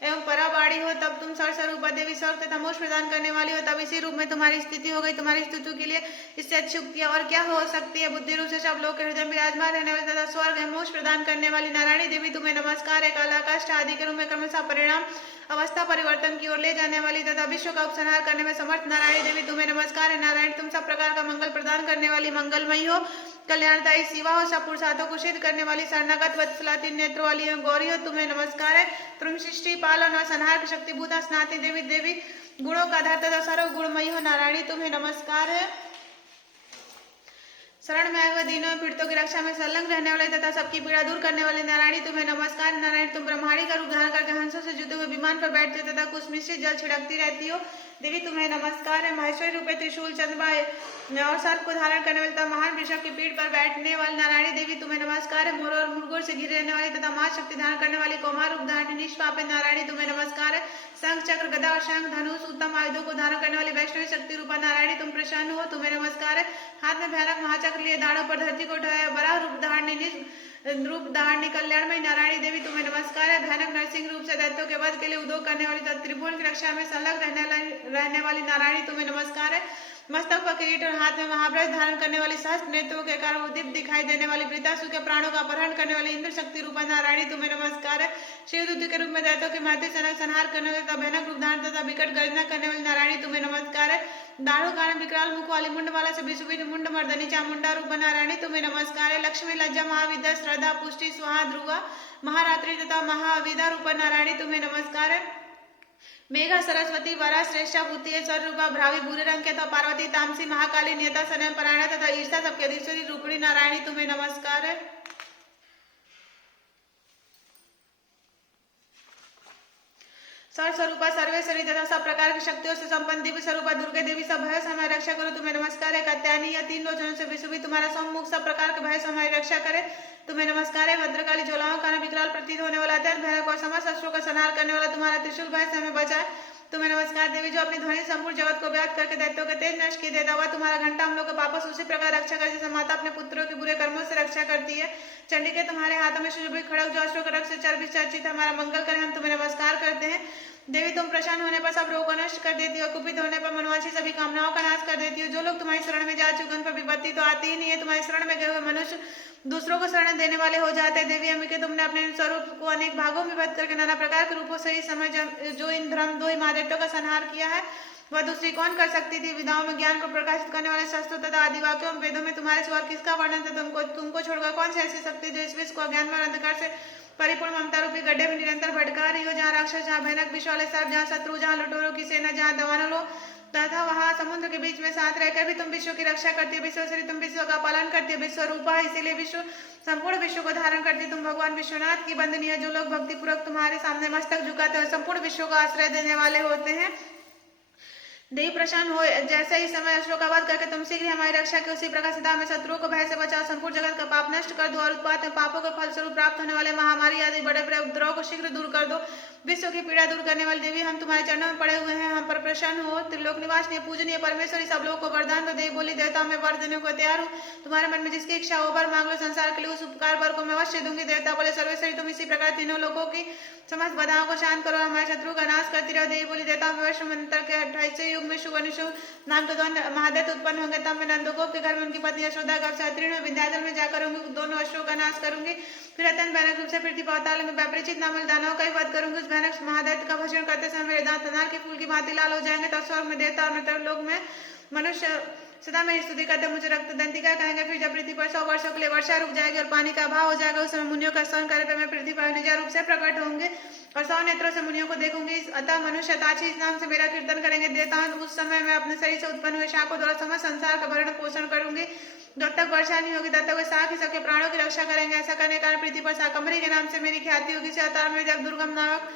एवं पराबाड़ी हो, तब तुम सर्वस्वरूपा देवी स्वर्ग तथा मोक्ष प्रदान करने वाली हो, तब इसी रूप में तुम्हारी स्थिति हो गई। तुम्हारी स्तुति के लिए इससे अच्छी उक्ति और क्या हो सकती है। बुद्धि रूप से सब लोग के हृदय में विराजमान रहने वाली तथा स्वर्ग है मोक्ष प्रदान करने वाली नारायणी देवी तुम्हें नमस्कार है। काला काष्ठ आदि के रूप में क्रमशः परिणाम अवस्था परिवर्तन की ओर ले जाने वाली तथा विश्व का उपसंहार करने में समर्थ नारायणी देवी तुम्हें नमस्कार है। नारायण तुम सब प्रकार का मंगल प्रदान करने वाली मंगलमयी हो, कल्याणदायी शिवा हो, सब पुरुषार्थों को सिद्ध करने वाली शरणागत वत्सला तीन नेत्रों वाली गौरी हो, तुम्हें नमस्कार है। तुम सृष्टि पालन और संहार की शक्ति भूता स्नाति देवी देवी गुणों का आधार तथा सर्व गुणमयी हो, नारायणी तुम्हें नमस्कार है। शरण में आए हुए दीनों पीड़ितों की रक्षा में संलग्न रहने वाले तथा सबकी पीड़ा दूर करने वाले नारायणी तुम्हें नमस्कार। नारायण तुम ब्रह्माणी का रूप धारण करके हंसों से जुटे हुए विमान पर बैठते हो तथा कुछ मिश्रित जल छिड़कती रहती हो, देवी तुम्हें नमस्कार है। महेश्वरी रूपे त्रिशूल चंद्रमा और सर्प को धारण करने वाली तथा महान वृषभ की पीठ पर बैठने वाली नारायणी देवी तुम्हें नमस्कार है। मोर और मुर्गों से घिरे रहने वाली तथा मां शक्ति धारण करने वाली कौमार रूप धारण निष्पाप नारायणी तुम्हें नमस्कार है। शंख चक्र गदा और शंख धनुष उत्तम आयुधों को धारण करने वाली वैष्णवी शक्ति रूपा नारायणी तुम प्रसन्न हो, तुम्हें नमस्कार है। हाथ में भयानक महाचक्र लिए दाढ़ों पर धरती को उठाया बड़ा रूप धारणी कल्याणमय नारायणी देवी तुम्हें नमस्कार है। भयानक नरसिंह रूप से दैत्यों के वध के लिए उद्योग करने वाली तथा त्रिभुवन की रक्षा में संलग्न रहने वाली नारायणी तुम्हें नमस्कार है। मस्तक पर किरीट और हाथ में महाब्रज धारण करने वाली सहस्त्र नेत्रों के कारण उद्दीप दिखाई देने वाली वृतासु के प्राणों का अपहरण करने वाली इंद्र शक्ति रूपा नारायणी तुम्हें नमस्कार है। शिवदूत के रूप में दैत्यों के महती सेना संहार करने वाली तथा भयानक रूप धारण तथा विकट गर्जना करने वाली नारायणी तुम्हें नमस्कार है। दाढ़ों कारण विकराल मुख वाली मुंड वाला सभी सुविध मुंड मर्दनी चामुंडा रूप नारायणी तुम्हें नमस्कार है। लक्ष्मी लज्जा महाविद्या श्रद्धा पुष्टि स्वाहा ध्रुवा महारात्रि तथा महाविदा रूप नारायणी तुम्हें नमस्कार है। मेघा सरस्वती वरा श्रेष्ठा बुद्धि स्वर रूपा भ्रावी भूरे रंग के तथा पार्वती तामसी महाकाली नियता सनम परायणा तथा ईर्षा सबके अधीश्वरी रूपणी नारायणी तुम्हें नमस्कार है। सर स्वरूपा सर्वेश्वरी तथा सब प्रकार की शक्तियों से संपन्न दिव्य स्वरूपा दुर्गे देवी सब भय समय रक्षा करो तुम्हें नमस्कार है। कत्यानी या तीन लोचनों से विश्व भी तुम्हारा सम्मुख सब प्रकार के भय समय रक्षा करे तुम्हें नमस्कार है। भद्रकाली ज्वालाओं का विकराल प्रतीत होने वाला अत्यंत भयानक और समस्त शस्त्रों का संहार करने वाला तुम्हारा त्रिशूल भय से हमें बचाए तुम्हें नमस्कार। देवी जो अपनी ध्वनि संपूर्ण जगत को व्याप्त करके दैत्यों के तेज नष्ट किए देता हुआ तुम्हारा घंटा हम लोग के पापों से उसी प्रकार रक्षा कर जैसे माता अपने पुत्रों के बुरे कर्मों से रक्षा करती है। चंडिके तुम्हारे हाथों में सुशोभित खड़ग जो अश्वों के रक्त से चर्बी चर्चित हमारा मंगल करें हम तुम्हें नमस्कार करते हैं। देवी तुम प्रसन्न होने पर सब रोग को नष्ट कर देती हो, कुपित होने पर मनवांछित सभी कामनाओं का नाश कर देती हो। जो लोग तुम्हारी शरण में जा चुके उन पर विपत्ति तो आती ही नहीं है। तुम्हारी शरण में गए हुए मनुष्य दूसरों को शरण देने वाले हो जाते हैं। देवी अम्बिके तुमने अपने स्वरूप को अनेक भागों में विभक्त करके नाना प्रकार के रूपों से ही समय जो इन धर्म दो महादेवों का संहार किया है वह दूसरी कौन कर सकती थी। विधाओं में ज्ञान को प्रकाशित करने वाले शास्त्रों तथा आदि वाक्यों वेदों में तुम्हारे स्वर किसका वर्णन था। तुमको छोड़कर कौन सी ऐसी शक्ति जो इस विश्व को अज्ञान में अंधकार से परिपूर्ण ममता रूपी गड्ढे में निरंतर भटका रही हो। जहाँ राक्षस, जहाँ भयानक विष वाले सर्प, जहाँ शत्रु, जहाँ लुटेरों की सेना, जहाँ दवानलों तथा वहाँ समुद्र के बीच में साथ रहकर भी तुम विश्व की रक्षा करती है। विश्वश्री तुम विश्व का पालन करती है। विश्व रूपा है इसीलिए विश्व संपूर्ण विश्व को धारण करती है। तुम भगवान विश्वनाथ की बंदनी है। जो लोग भक्ति पूर्वक तुम्हारे सामने मस्तक झुकाते हैं संपूर्ण विश्व को आश्रय देने वाले होते हैं। देवी प्रसन्न हो जैसे ही समय अश्वों का वध करके तुम शीघ्र हमारी रक्षा के उसी प्रकार से हमें शत्रुओं को भय से बचाओ। संपूर्ण जगत का पाप नष्ट कर दो और उत्पात में पापों के फलस्वरूप प्राप्त होने वाले महामारी आदि बड़े बड़े उपद्रव को शीघ्र दूर कर दो। विश्व की पीड़ा दूर करने वाली देवी हम तुम्हारे चरणों में पड़े हुए हैं। हम पर प्रसन्न हो। त्रिलोक निवासनीय पूजनीय परमेश्वरी सब लोगों को वरदान दो। देवी बोली देवता मैं वर देने को तैयार हूँ। तुम्हारे मन में जिसकी इच्छा हो वर मांग लो। संसार के लिए उस उपकार वर को मैं अवश्य दूंगी। देवता बोले सर्वेश्वरी तुम इसी प्रकार तीनों लोगों की समस्त बाधाओं को शांत करो। हमारे शत्रु का नाश करती रहो। देवी बोली देवता वर्ष मंत्र के 28वें युग में शुभ अनुशुभ नाम के दोनों महादेव उत्पन्न होंगे। तब मैं नंदगोप के घर में उनकी पत्नी यशोदा गर्भ से अतीर्ण विंध्याचल में जाकर दोनों अश्वों का नाश करूंगी। फिर अत्यंत भयानक रूप से पृथ्वी पाताल में व्यापरिचित नामक दानवों का ही वध करूंगी। उस भयानक महादेव का भक्षण करते समय मेरे दांत अनार के फूल की भांति लाल हो जाएंगे। तब स्वर्ग में देवता और नरक लोक में मनुष्य सदा मेरी स्तुति करते मुझे रक्त दंतिका कहेंगे। फिर जब पृथ्वी पर 100 वर्षों के लिए वर्षा रुक जाएगी और पानी का अभाव हो जाएगा उस समय मुनियों का स्तवन करने पर मैं पृथ्वी पर निज रूप से प्रकट होंगे और 100 नेत्रों से मुनियों को देखूंगी। अतः मनुष्य ताची इस नाम से मेरा कीर्तन करेंगे। देवता उस समय मैं अपने शरीर से उत्पन्न हुए शाखों द्वारा समस्त संसार का भरण पोषण करूंगी। जब तक वर्षा नहीं होगी तब तक वे शाख ही सबके प्राणों की रक्षा करेंगे। ऐसा करने के कारण पृथ्वी पर शाकंभरी के नाम से मेरी ख्याति होगी। इस अवतार में जब दुर्गम नामक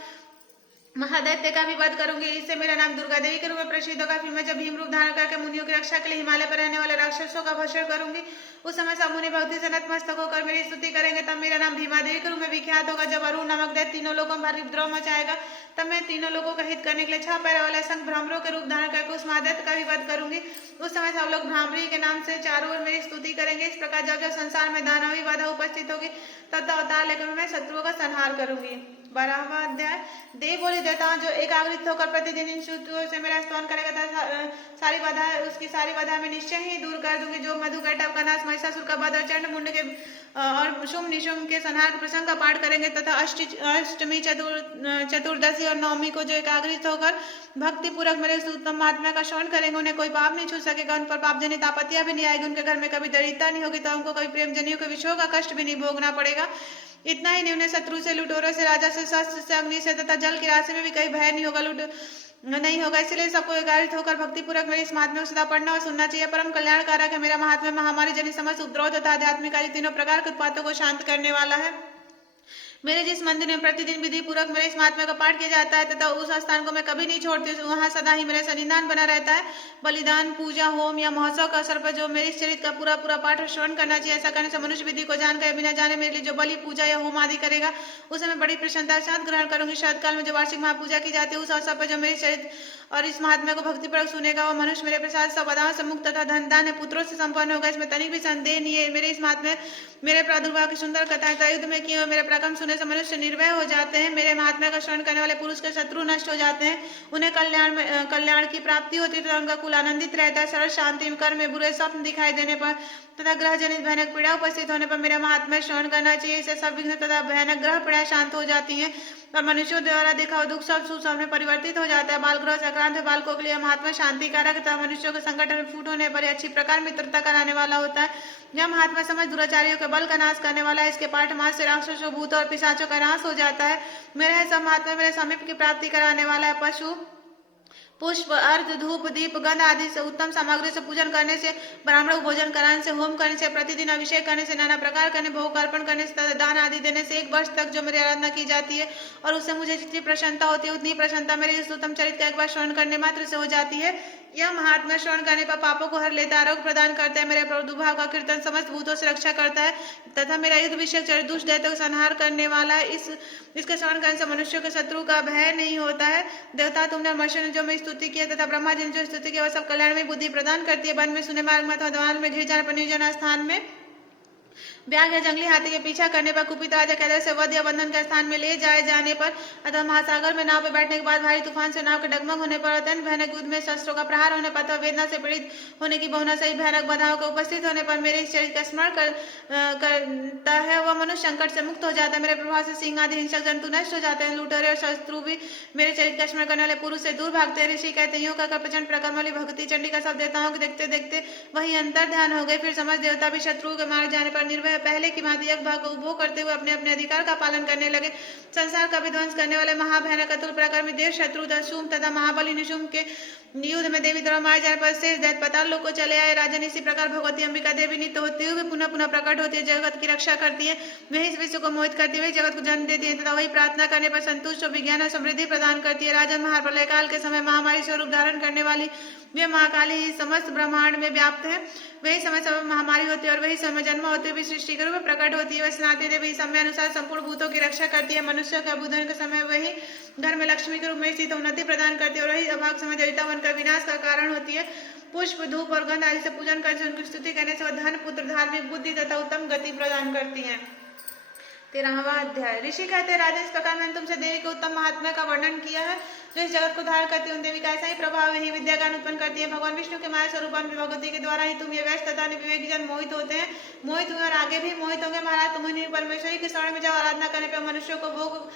महादैत्य का भी वध करूंगी। इससे मेरा नाम दुर्गा देवी के रूप में प्रसिद्ध होगा। फिर मैं जब भीम रूप धारण करके मुनियों की रक्षा के लिए हिमालय पर रहने वाले राक्षसों का भक्षण करूंगी उस समय सब मुनि भक्ति से नतमस्तक होकर मेरी स्तुति करेंगे। तब मेरा नाम भीमा देवी के रूप में विख्यात होगा। जब अरुण नामक दैत्य तीनों लोगों में भारी उपद्रव मचाएगा तब मैं तीनों लोगों का हित करने के लिए 6 पैरों वाले संघ भ्रामरों के रूप धारण करके उस महादैत्य का भी वध करूंगी। उस समय सब लोग भ्रामरी के नाम से चारों ओर मेरी स्तुति करेंगे। इस प्रकार जब जब संसार में दानवी बाधा उपस्थित होगी तब अवतार लेकर मैं शत्रुओं का संहार करूंगी। 12वां अध्याय। देव बोली देवताओं जो एकाग्रित होकर प्रतिदिन इन शत्रुओं से मेरा स्तवन करेगा तथा उसकी सारी बाधा में निश्चय ही दूर कर दूंगी। जो मधुकैटभ का नाश, महिषासुर का वध और चंड मुंड के और शुम निशुम के संहार के प्रसंग का पाठ करेंगे तथा अष्टमी चतुर्दशी और नवमी को जो एकाग्रित होकर भक्ति पूर्वक मेरे उत्तम महात्मा का श्रवण करेंगे उन्हें कोई पाप नहीं छू सकेगा। उन पर पाप जनित आपत्तियां भी नहीं आएगी। उनके घर में कभी दरिद्रता नहीं होगी तो उनको कभी प्रेम जनियों के विषयों का कष्ट भी नहीं भोगना पड़ेगा। इतना ही नहीं उन्हें शत्रु से, लुटेरों से, राजा से, शस्त्र से, अग्नि से तथा जल की राशि में भी कहीं भय नहीं होगा, नहीं होगा। इसलिए सबको एकाग्रित होकर भक्ति पूर्वक मेरे इस महात्म्य को सदा पढ़ना और सुनना चाहिए। परम कल्याणकारक है मेरा महात्म्य। महामारी जनित समस्त उपद्रव तथा आध्यात्मिक आदि तीनों प्रकार के उत्पातों को शांत करने वाला है। मेरे जिस मंदिर में प्रतिदिन विधि पूर्वक मेरे इस महात्म्य का पाठ किया जाता है तथा उस स्थान को मैं कभी नहीं छोड़ती, वहां सदा ही मेरा सन्निधान बना रहता है। बलिदान, पूजा, होम या महोत्सव का अवसर पर जो मेरे इस चरित्र का पूरा पूरा पाठ और श्रवण करना चाहिए। ऐसा करने से मनुष्य विधि को जानकर बिना जाने मेरे लिए जो बलि, पूजा या होम आदि करेगा उसे मैं बड़ी प्रसन्नता के साथ ग्रहण करूंगी। शरदकाल में जो वार्षिक महापूजा की जाती है उस अवसर पर जो मेरे चरित्र और इस महात्म्य को भक्तिपूर्वक सुनेगा वह मनुष्य मेरे प्रसाद सब बाधाओं से मुक्त तथा धन दान पुत्रों से संपन्न होगा। इसमें तनिक भी संदेह नहीं है। मेरे इस महात्म्य मेरे प्रादुर्भाव की सुंदर कथाएं युद्ध में किए मेरे पराक्रम सुनने से मनुष्य निर्भय हो जाते हैं। मेरे महात्म्य का श्रवण करने वाले पुरुष के शत्रु नष्ट हो जाते हैं। उन्हें कल्याण की प्राप्ति होती है तथा उनका कुल आनंदित रहता है। सरल शांति कर्म में बुरे स्वप्न दिखाई देने पर तथा ग्रह जनित भयानक पीड़ा उपस्थित होने पर मेरा महात्म्य श्रवण करना चाहिए। इससे सब विघ्न तथा भयानक ग्रह पीड़ा शांत हो जाती है और मनुष्यों द्वारा देखा हुआ दुख सब सुख में परिवर्तित हो जाता है। बाल ग्रह, बांधे बालकों के लिए महात्मा शांतिकारक तथा मनुष्यों के संकट में फूट होने पर अच्छी प्रकार मित्रता कराने वाला होता है। यह महात्मा समझ दुराचारियों के बल का नाश करने वाला है। इसके पाठ मास से राक्षसों, भूतों और पिशाचों का नाश हो जाता है। मेरा है सब महात्मा मेरे समीप की प्राप्ति कराने वाला है। पशु, पुष्प, अर्घ, धूप, दीप, गंध आदि से उत्तम सामग्री से पूजन करने से, ब्राह्मणों को भोजन कराने से, होम करने से, प्रतिदिन अभिषेक करने से, नाना प्रकार करने, भोग अर्पण करने से, दान आदि देने से 1 वर्ष तक जो मेरी आराधना की जाती है और उससे मुझे जितनी प्रसन्नता होती है उतनी प्रसन्नता मेरे इस उत्तम चरित्र का एक बार श्रवण करने मात्र से हो जाती है। यह महात्मा श्रवण करने पर पापों को हर लेता है, आरोग्य प्रदान करता है, मेरे प्रादुर्भाव का कीर्तन समस्त भूतों से रक्षा करता है तथा मेरा युद्ध विषय चरित्र दुष्ट दैत्यों को संहार करने वाला है। इसके श्रवण करने से मनुष्यों के शत्रु का भय नहीं होता है। देवता, तुमने मनुष्य ने जो मैं स्तुति की है तथा ब्रह्मा जी ने जो स्तुति की वह सब कल्याण में बुद्धि प्रदान करती है। वन में, सुने मार्ग में अथवा दीवार में, घिर जाने पर, निर्जन स्थान में, व्याघ्र या जंगली हाथी के पीछा करने पर, कुपित राजा कैदर से वध या बंधन के स्थान में ले जाए जाने पर, अथवा महासागर में नाव पर बैठने के बाद भारी तूफान से नाव के डगमग होने पर, अत्यंत भयानक युद्ध में शस्त्रों का प्रहार होने पर, अथवा वेदना से पीड़ित होने की भावना सहित भयानक बाधाओं के उपस्थित होने पर मेरे इस चरित्र का स्मरण करता है, वह मनुष्य संकट से मुक्त हो जाता है। मेरे प्रभाव से सिंह आदि हिंसक जंतु नष्ट हो जाते हैं। लुटेरे और शत्रु भी मेरे चरित्र का स्मरण करने वाले पुरुष से दूर भागते हैं। ऋषि कहते हैं, यूं कहकर प्रचंड प्रकर्म वाली भक्ति चंडी का सब देवताओं को देखते देखते वही अंतर ध्यान हो गए। फिर समझ देवता भी शत्रु के मार जाने पर निर्भय पहले की भांति भाग को उपभोग करते हुए अपने अपने अधिकार का पालन करने लगे। संसार का विध्वंस करने वाले महाभयानक अतुल प्रकर्मी देव शत्रु दशुम तथा महाबली निशुम के युद्ध में देवी द्वारा मारे जाने पर शेष दैत्य पाताल लोक को चले आए। राजन, इसी प्रकार भगवती अंबिका देवी नित्य होती हुई पुनः पुनः प्रकट होती है, जगत की रक्षा करती है, वही इस विश्व को मोहित करती है, वही जगत को जन्म देती है तथा वही प्रार्थना करने पर संतुष्ट और विज्ञान और समृद्धि प्रदान करती है। राजन, महाप्रलय काल के समय महामारी स्वरूप धारण करने वाली वे महाकाली ही समस्त ब्रह्मांड में व्याप्त है। वही समय समय महामारी होती है और वही समय जन्म होते हुए सृष्टि के रूप में प्रकट होती है। वह सनाती देवी समय अनुसार संपूर्ण भूतों की रक्षा करती है। मनुष्य के अभ्युदय के समय वही घर में लक्ष्मी के रूप में स्थित उन्नति प्रदान करती है और वही अभाग समय देवता बनकर विनाश का कारण होती है। पुष्प, धूप और गंध आदि से पूजन करने से, उनकी स्तुति करने से वह धन, पुत्र, धार्मिक बुद्धि तथा उत्तम गति प्रदान करती है। 13वां अध्याय। ऋषि कहते हैं, राजन, इस प्रकार मैंने तुमसे देवी के उत्तम महात्म्य का वर्णन किया है जो इस जगत को धारण करती है। उन देवी का ऐसा ही प्रभाव यही विद्या ज्ञान उत्पन्न करती है। भगवान विष्णु के माया स्वरूप भगवती के द्वारा ही तुम ये वैश्य तथा विवेकी जन मोहित होते हैं, मोहित हुए और आगे भी मोहित होंगे। महाराज, तुम उन्हीं परमेश्वरी के शरण में जाओ। आराधना करने पर मनुष्यों को भोग,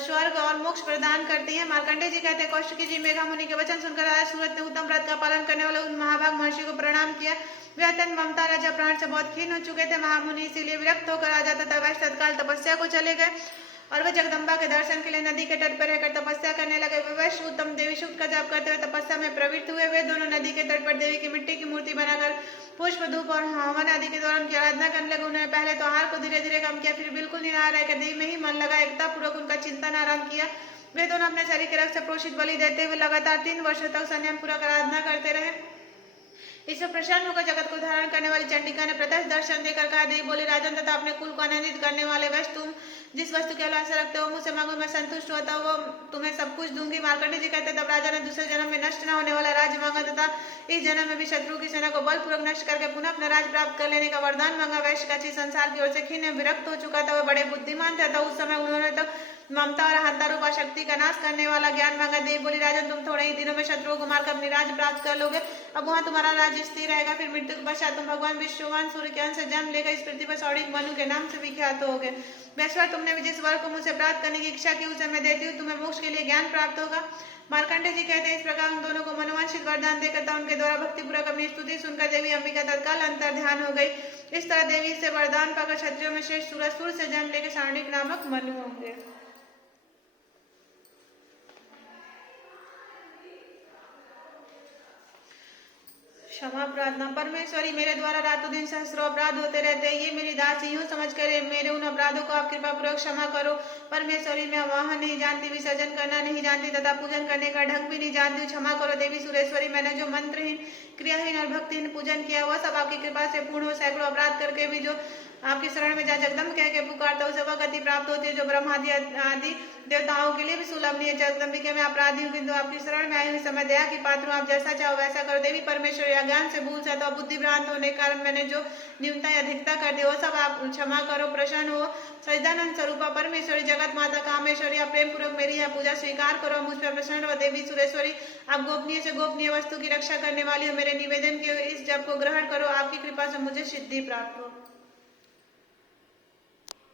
स्वर्ग और मोक्ष प्रदान करती है। मार्कंडेय जी कहते हैं, कौशिकी जी मेघा मुनि के वचन सुनकर आज सूरत ने उत्तम व्रत का पालन करने वाले उन महाभाग महर्षि को प्रणाम किया। वे अत्यंत ममता राजा प्राण से बहुत खीन हो चुके थे। महामुनि इसीलिए विरक्त होकर राजा तथा वैश्य तत्काल तपस्या को चले गए और वे जगदम्बा के दर्शन के लिए नदी के तट पर रहकर तपस्या करने लगे। वे वैश्य उत्तम देवी सूक्त का जाप करते हुए तपस्या में प्रवृत्त हुए। वे दोनों नदी के तट पर देवी की मिट्टी की मूर्ति बनाकर पुष्प, धूप और हवन आदि के द्वारा उनकी आराधना करने लगे। उन्होंने पहले तो आहार को धीरे धीरे कम किया, फिर बिल्कुल निराहार रहकर देवी में ही मन लगा एकता पूर्वक उनका चिंतन आराम किया। वे दोनों अपने शरीर के रक्त से प्रोषित बलि देते हुए लगातार 3 वर्षों तक संयम पूर्वक आराधना करते रहे। इससे प्रसन्न होकर जगत को धारण करने वाली चंडिका ने प्रत्यक्ष दर्शन देकर कहा, देवी बोली, राजन तथा अपने कुल को आनंदित करने वाले वैश्य, तुम जिस वस्तु की अभिलाषा रखते हो मुझसे मांगो, मैं संतुष्ट होता हूँ, वो तुम्हें सब कुछ दूंगी। मार्कंडेय जी कहते, तब राजा ने दूसरे जन्म में नष्ट न होने वाला राज्य मांगा तथा इस जन्म में भी शत्रु की सेना को बलपूर्वक नष्ट करके पुनः अपना राज्य प्राप्त कर लेने का वरदान मांगा। वैश्य का चीज संसार की ओर से खीन विरक्त हो चुका था, वह बड़े बुद्धिमान था। उस समय उन्होंने तो ममता और अहंता रूपा शक्ति का नाश करने वाला ज्ञान मांगा। देवी बोली, राजन, तुम थोड़े ही दिनों में शत्रुओं को मारकर अपनी राज्य प्राप्त कर लोगे। अब वहां तुम्हारा राज्य स्थिर रहेगा। फिर मृत्यु के पश्चात तुम भगवान विश्ववान सूर्य के अंश से जन्म लेकर इस पृथ्वी पर सौड़िक मनु के नाम से विख्यात होगे। वैश्वर, तुमने भी जिस वर को मुझसे प्राप्त करने की इच्छा की उसे मैं देती हूँ, तुम्हें मोक्ष के लिए ज्ञान प्राप्त होगा। मार्कंडेय जी कहते हैं, इस प्रकार उन दोनों को मनोवांछित वरदान देकर था उनके द्वारा भक्तिपूर्वक अपनी स्तुति सुनकर देवी अंबिका तत्काल अंतर ध्यान हो गई। इस तरह देवी से वरदान पाकर क्षत्रियों में श्रेष्ठ सूरजपुर से जन्म लेकर सारणिक नामक मनु होंगे। क्षमा प्रार्थना। परमेश्वरी, मेरे द्वारा रातों दिन सहस्रों अपराध होते रहते हैं, ये मेरी दासी यूं समझ कर मेरे उन अपराधों को आप कृपा पूर्वक क्षमा करो। परमेश्वरी, मैं वाहन नहीं जानती, विसर्जन करना नहीं जानती तथा पूजन करने का ढंग भी नहीं जानती, क्षमा करो। देवी सुरेश्वरी, मैंने जो मंत्रहीन, क्रियाहीन और भक्तिहीन पूजन किया वह सब आपकी कृपा से पूर्ण हो। सैकड़ों अपराध करके भी जो आपकी शरण में जहाँ जगदम्ब कह के पुकारता उसे वह गति प्राप्त होती है जो ब्रह्मादि आदि देवताओं के लिए भी सुलभ नहीं है। जगदम्बिके, मैं अपराधी हूँ किंतु आपकी शरण में आई हुई समय दया की पात्र हूँ, आप जैसा चाहो वैसा करो। देवी परमेश्वरी, अज्ञान से भूल से तो बुद्धि भ्रांत होने के कारण मैंने जो न्यूनता या अधिकता कर दी वो सब आप क्षमा करो। प्रसन्न हो। सच्चिदानंद स्वरूपा परमेश्वरी, जगत माता कामेश्वरी, आप प्रेम पूर्वक मेरी यह पूजा स्वीकार करो, मुझ पर प्रसन्न हो। देवी सुरेश्वरी, आप गोपनीय से गोपनीय वस्तु की रक्षा करने वाली हो, मेरे निवेदन के इस जप को ग्रहण करो, आपकी कृपा से मुझे सिद्धि प्राप्त हो।